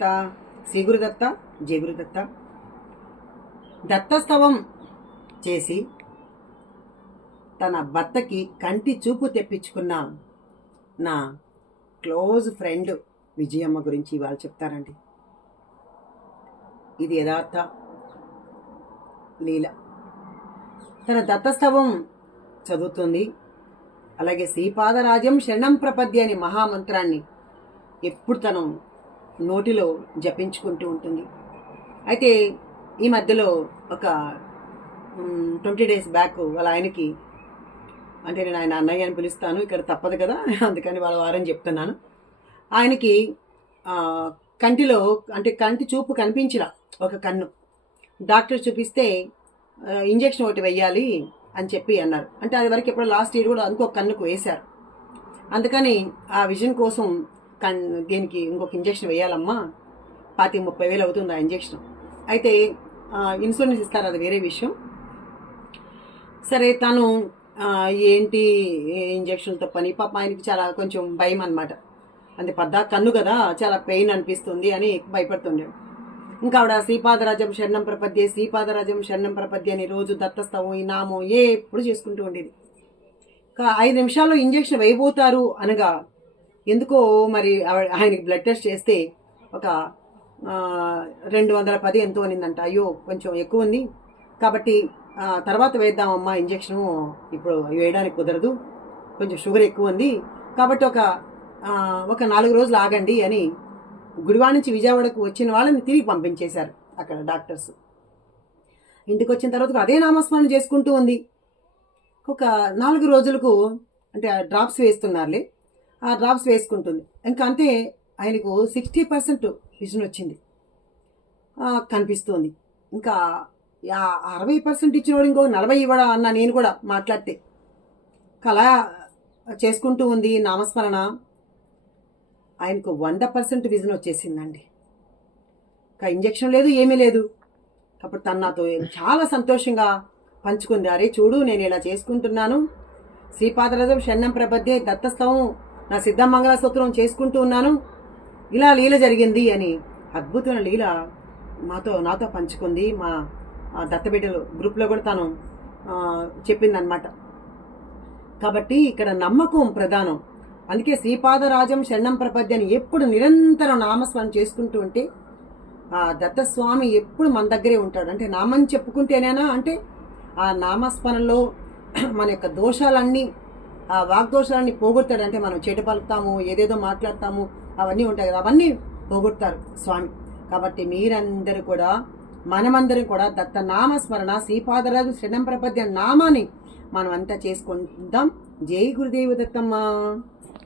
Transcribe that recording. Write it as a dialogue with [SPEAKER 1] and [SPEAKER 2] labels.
[SPEAKER 1] దత్త? శ్రీగురుదత్త? జయగురుదత్త? దత్తస్తవం చేసి తన భర్తకి కంటి చూపు తెప్పించుకున్న నా క్లోజ్ ఫ్రెండ్ విజయమ్మ గురించి ఇవాళ చెప్తారండి ఇది యథార్థ లీల. తన దత్తస్తవం చదువుతుంది. అలాగే శ్రీపాదరాజ్యం శరణం ప్రపద్య అనే మహామంత్రాన్ని ఎప్పుడు తను నోటిలో జపించుకుంటూ ఉంటుంది. అయితే ఈ మధ్యలో ఒక ట్వంటీ డేస్ బ్యాక్ వాళ్ళ ఆయనకి అంటే నేను ఆయన అన్నయ్య అని పిలుస్తాను ఇక్కడ తప్పదు కదా అందుకని వాళ్ళ వారని చెప్తున్నాను. ఆయనకి కంటిలో అంటే కంటి చూపు కనిపించరా ఒక కన్ను. డాక్టర్ చూపిస్తే ఇంజెక్షన్ ఒకటి వెయ్యాలి అని చెప్పి అన్నారు. అంటే అది వరకు ఎప్పుడో లాస్ట్ ఇయర్ కూడా ఇంకొక కన్నుకు వేశారు. అందుకని ఆ విజన్ కోసం దీనికి ఇంకొక ఇంజెక్షన్ వేయాలమ్మా? పాతి ముప్పై వేలు అవుతుంది ఆ ఇంజెక్షన్. అయితే ఇన్సూరెన్స్ ఇస్తారు అది వేరే విషయం. సరే తను ఏంటి ఇంజెక్షన్లతో పని? పాప ఆయనకి చాలా కొంచెం భయం అనమాట అంటే పద్దా కన్ను కదా చాలా పెయిన్ అనిపిస్తుంది అని భయపడుతుండేడు ఇంకా ఆవిడ శ్రీపాదరాజం శరణం ప్రపద్యే శ్రీపాదరాజం శరణం ప్రపద్యే అని రోజు దత్తస్తవం ఈ నామం ఏ ఎప్పుడు చేసుకుంటూ ఉండేది. ఇంకా ఐదు నిమిషాల్లో ఇంజెక్షన్ వేయబోతారు అనగా ఎందుకో మరి ఆయనకి బ్లడ్ టెస్ట్ చేస్తే ఒక రెండు వందల పది ఎంతో అనిందంట. అయ్యో కొంచెం ఎక్కువ ఉంది. కాబట్టి తర్వాత వేద్దామమ్మా ఇంజెక్షను ఇప్పుడు వేయడానికి కుదరదు. కొంచెం షుగర్ ఎక్కువ ఉంది. కాబట్టి ఒక ఒక నాలుగు రోజులు ఆగండి అని గుడివాడ నుంచి విజయవాడకు వచ్చిన వాళ్ళని తిరిగి పంపించేశారు అక్కడ డాక్టర్స్. ఇంటికి వచ్చిన తర్వాత అదే నామస్మరణ చేసుకుంటూ ఉంది. ఒక నాలుగు రోజులకు అంటే ఆ డ్రాప్స్ వేస్తున్నారులే. ఆ డ్రాప్స్ వేసుకుంటుంది. ఇంకా అంతే ఆయనకు సిక్స్టీ పర్సెంట్ విజన్ వచ్చింది. కనిపిస్తోంది కనిపిస్తుంది. ఇంకా అరవై పర్సెంట్ ఇచ్చినోడు ఇంకో నలభై ఇవ్వడా అన్న నేను కూడా మాట్లాడితే. కళ చేసుకుంటూ ఉంది నామస్మరణ. ఆయనకు వంద పర్సెంట్ విజన్ వచ్చేసిందండి. ఇంకా ఇంజెక్షన్ లేదు ఏమీ లేదు. అప్పుడు తను నాతో చాలా సంతోషంగా పంచుకుంది. అరే చూడు నేను ఇలా చేసుకుంటున్నాను. శ్రీపాదరథం షణ్ణం ప్రబద్ధే దత్తస్తవం నా సిద్ధమంగళ స్తోత్రం చేసుకుంటూ ఉన్నాను. ఇలా లీల జరిగింది అని అద్భుతమైన లీల మాతో నాతో పంచుకుంది మా దత్తబిడ్డలు గ్రూప్లో కూడా తను చెప్పిందనమాట కాబట్టి ఇక్కడ నమ్మకం ప్రధానం. అందుకే శ్రీపాదరాజం శరణం ప్రపద్యని ఎప్పుడు నిరంతరం నామస్మరణ చేసుకుంటూ ఉంటే ఆ దత్తస్వామి ఎప్పుడు మన దగ్గరే ఉంటాడు. అంటే నామం చెప్పుకుంటేనేనా? అంటే ఆ నామస్మరణలో మన యొక్క దోషాలన్నీ ఆ వాగ్దోషాలన్నీ పోగొడతాడు మనం చెడు పలుకుతాము ఏదేదో మాట్లాడతాము అవన్నీ ఉంటాయి కదా అవన్నీ పోగొడతారు స్వామి. కాబట్టి మీరందరూ కూడా మనమందరం కూడా దత్త నామస్మరణ శ్రీపాదరాజు శరణం ప్రపద్య నామాన్ని మనం అంతా చేసుకుందాం. జై గురుదేవ దత్తమ్మ.